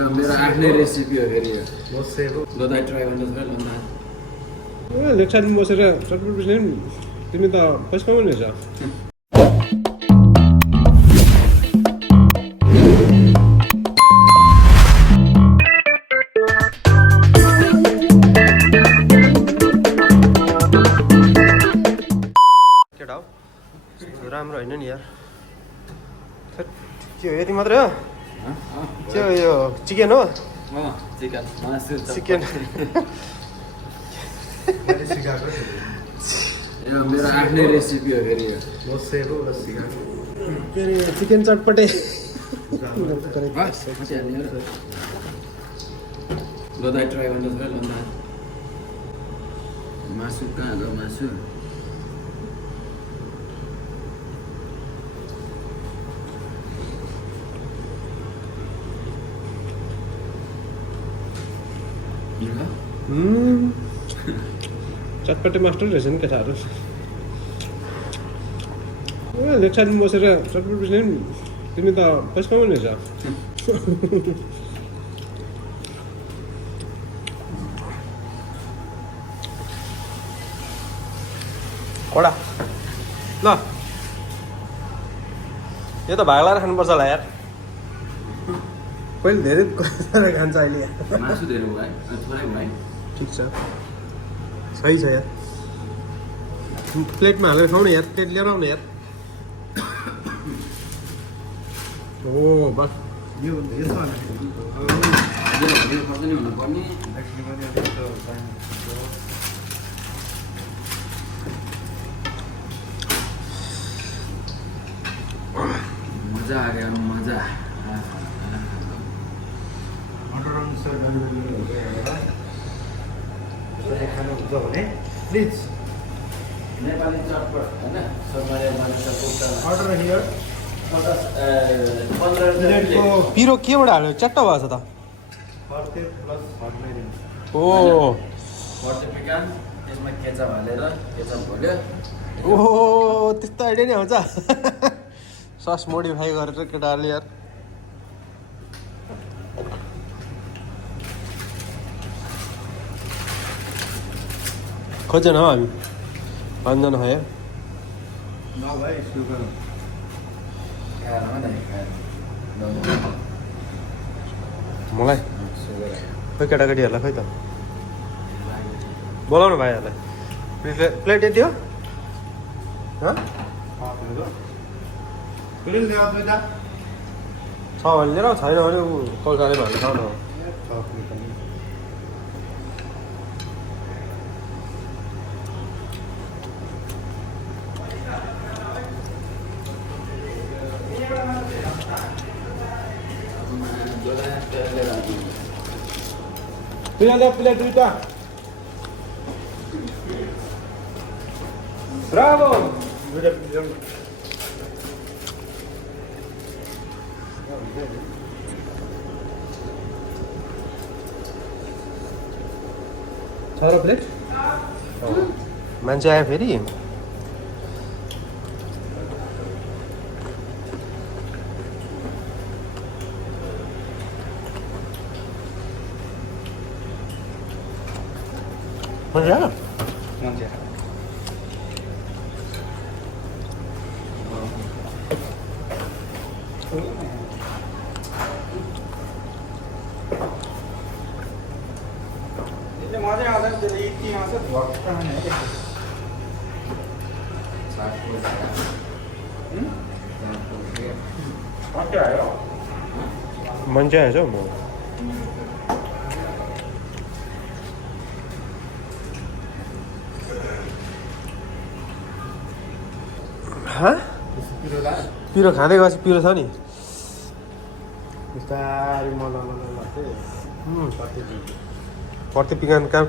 मेरो आफ्नै रेसिपी हो फेरि यो ल दाइ ट्राई गर्नुहोस् ल लेफ्ट साइडमा बसेर चटपट बुझ्ने तिमी त पैसा कमाउने रहेछ केटा हो राम्रो होइन नि यार के हो यति मात्रै हो के हो यो चिकन हो चिकन मेरो आफ्नै रेसिपी हो फेरि यो चिकन चटपटे ल दाइ ट्राई गर्नुहोस् ल मासु कहाँ हो मासु चटपटे मास्टर रहेछ नि केटाहरू लेफ्ट साइडमा बसेर चटपट बुझ्ने तिमी त पैसा कमाउने रहेछ कडा ल यो त भाग लगाएर खानुपर्छ होला यार पहिले धेरै खान्छ अहिले मासु धेरै भयो है थोरै भयो है ठिक छ सही छ यार प्लेटमा हालेर खाऊ न यार प्लेट लिएर आउनु यार ओ बस यो हुनुपर्ने मजा आ गया मजा प्लिज नेपाली चटपट होइन अर्डर हियर 15 पिरो केबाट हाल्यो च्याट्ट भएको छ त ओ पिकान त्यसमा केचप हालेर केचप भल्यो ओ त्यस्तो आइडिया नै आउँछ सस मोडिफाई गरेर केटाहरूले यार खोज्दैन हौ हामी पाँचजना खायो मलाई खोइ केटाकेटीहरूलाई खोइ त बोलाउनु भाइहरूलाई प्लेट यति हो छ भने लिएर छैन भने ऊ कलकाले भन्नु खाउन प्लेट दुईटा ब्राभो छ र प्लेट मान्छे आयो फेरि मान्छे आयो मजा आउँदैन त्यसले यति आउँछ भक्क आयो मान्छे आएछ हौ म पिरो खाँदै गएपछि पिरो छ नि बिस्तारै मल प्रति पिकान